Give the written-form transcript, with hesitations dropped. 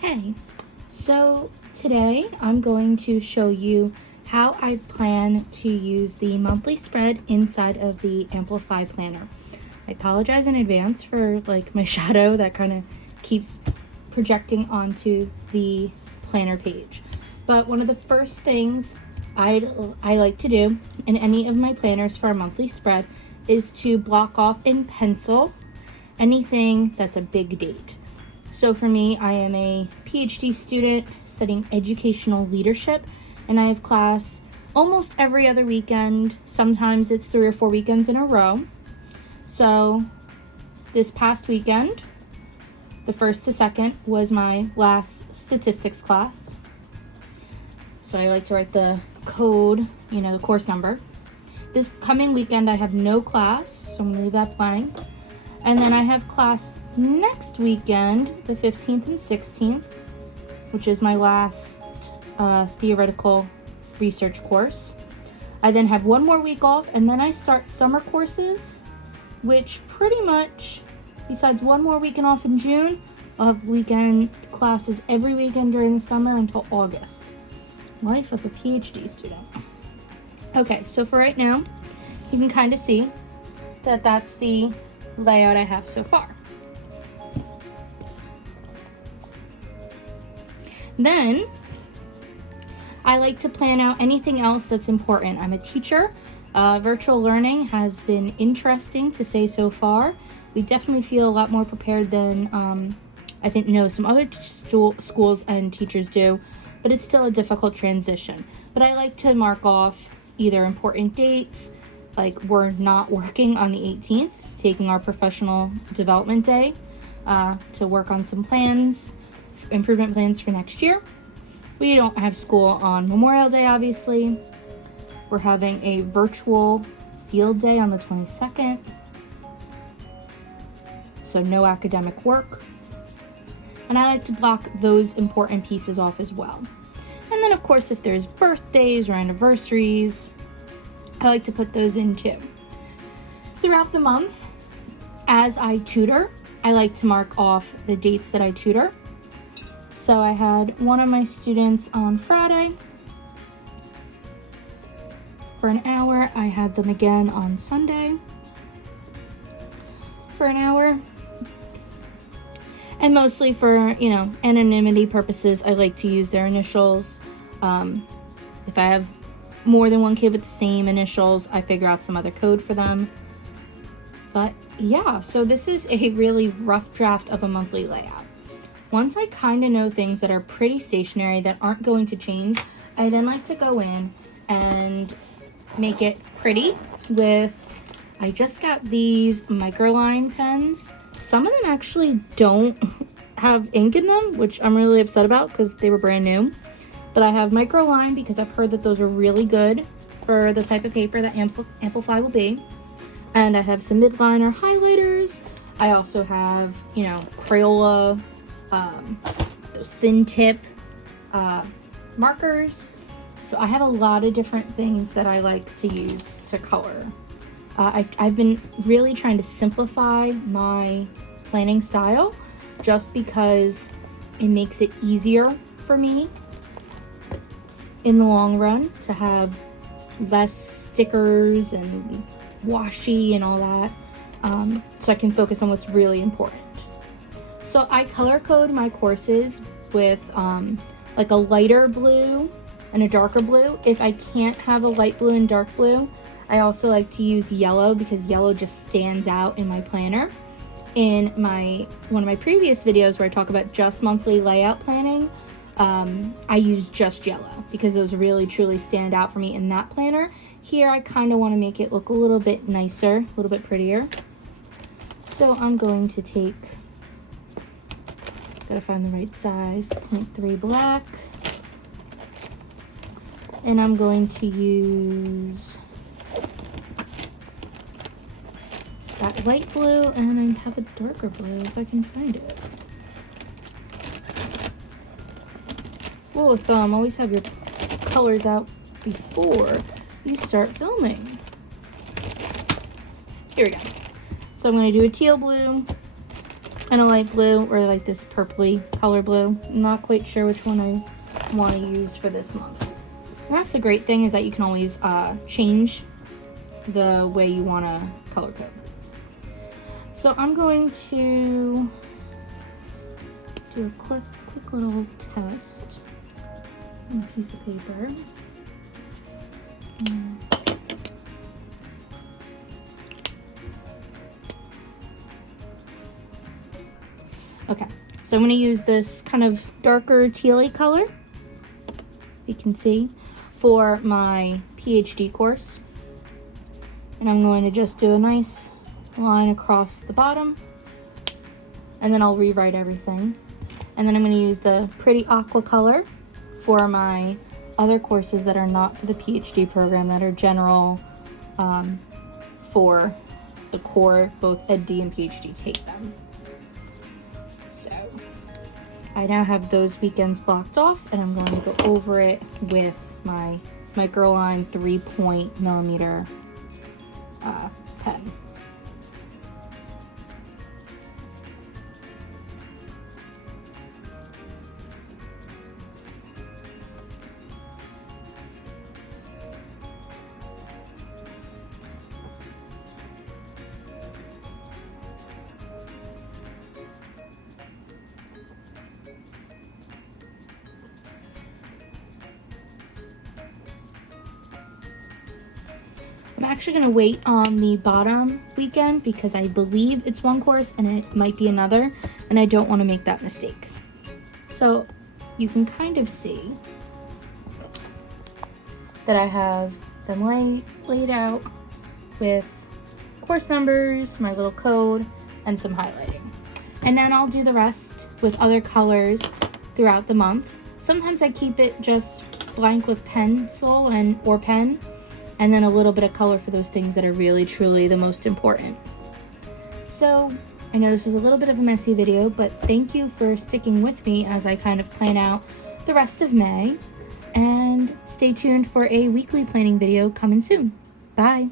Hey, so today I'm going to show you how I plan to use the monthly spread inside of the Amplify planner. I apologize in advance for my shadow that kind of keeps projecting onto the planner page. But one of the first things I like to do in any of my planners for a monthly spread is to block off in pencil anything that's a big date. So for me, I am a PhD student studying educational leadership, and I have class almost every other weekend. Sometimes it's 3 or 4 weekends in a row. So this past weekend, the 1st to 2nd, was my last statistics class. So I like to write the code, the course number. This coming weekend, I have no class, so I'm gonna leave that blank. And then I have class next weekend, the 15th and 16th, which is my last theoretical research course. I then have 1 more week off, and then I start summer courses, which pretty much, besides 1 more weekend off in June, I'll have weekend classes every weekend during the summer until August. Life of a PhD student. Okay, so for right now, you can kind of see that that's the layout I have so far. Then I like to plan out anything else that's important. I'm a teacher. Virtual learning has been interesting to say so far. We definitely feel a lot more prepared than I think some other schools and teachers do, but it's still a difficult transition. But I like to mark off either important dates, like we're not working on the 18th, taking our professional development day to work on some plans, improvement plans for next year. We don't have school on Memorial Day, obviously. We're having a virtual field day on the 22nd, so no academic work. And I like to block those important pieces off as well. And then, of course, if there's birthdays or anniversaries, I like to put those in too. Throughout the month, as I tutor, I like to mark off the dates that I tutor. So I had one of my students on Friday for an hour. I had them again on Sunday for an hour. And mostly for, anonymity purposes, I like to use their initials. If I have more than one kid with the same initials, I figure out some other code for them. But yeah, so this is a really rough draft of a monthly layout. Once I kind of know things that are pretty stationary that aren't going to change, I then like to go in and make it pretty I just got these microline pens. Some of them actually don't have ink in them, which I'm really upset about because they were brand new. But I have microline because I've heard that those are really good for the type of paper that Amplify will be. And I have some midliner highlighters. I also have, Crayola, those thin tip markers. So I have a lot of different things that I like to use to color. I've been really trying to simplify my planning style just because it makes it easier for me in the long run to have less stickers and washi and all that, so I can focus on what's really important. So I color code my courses with a lighter blue and a darker blue. If I can't have a light blue and dark blue, I also like to use yellow because yellow just stands out in my planner. In one of my previous videos where I talk about just monthly layout planning, I use just yellow because those really truly stand out for me in that planner. Here I kind of want to make it look a little bit nicer, a little bit prettier. So I'm going to gotta find the right size, 0.3 black. And I'm going to use that light blue, and I have a darker blue if I can find it. Rule of thumb, always have your colors out before you start filming. Here we go. So I'm going to do a teal blue, and a light blue, or like this purpley color blue. I'm not quite sure which one I want to use for this month. And that's the great thing, is that you can always change the way you want to color code. So I'm going to do a quick little test on a piece of paper. Okay, so I'm going to use this kind of darker tealy color, if you can see, for my PhD course. And I'm going to just do a nice line across the bottom, and then I'll rewrite everything. And then I'm going to use the pretty aqua color for my other courses that are not for the PhD program, that are general for the core, both EdD and PhD take them. So I now have those weekends blocked off, and I'm going to go over it with my Microline 3.0mm pen. I'm actually going to wait on the bottom weekend because I believe it's one course and it might be another, and I don't want to make that mistake. So you can kind of see that I have them laid out with course numbers, my little code, and some highlighting. And then I'll do the rest with other colors throughout the month. Sometimes I keep it just blank with pencil or pen, and then a little bit of color for those things that are really truly the most important. So I know this is a little bit of a messy video, but thank you for sticking with me as I kind of plan out the rest of May, and stay tuned for a weekly planning video coming soon. Bye.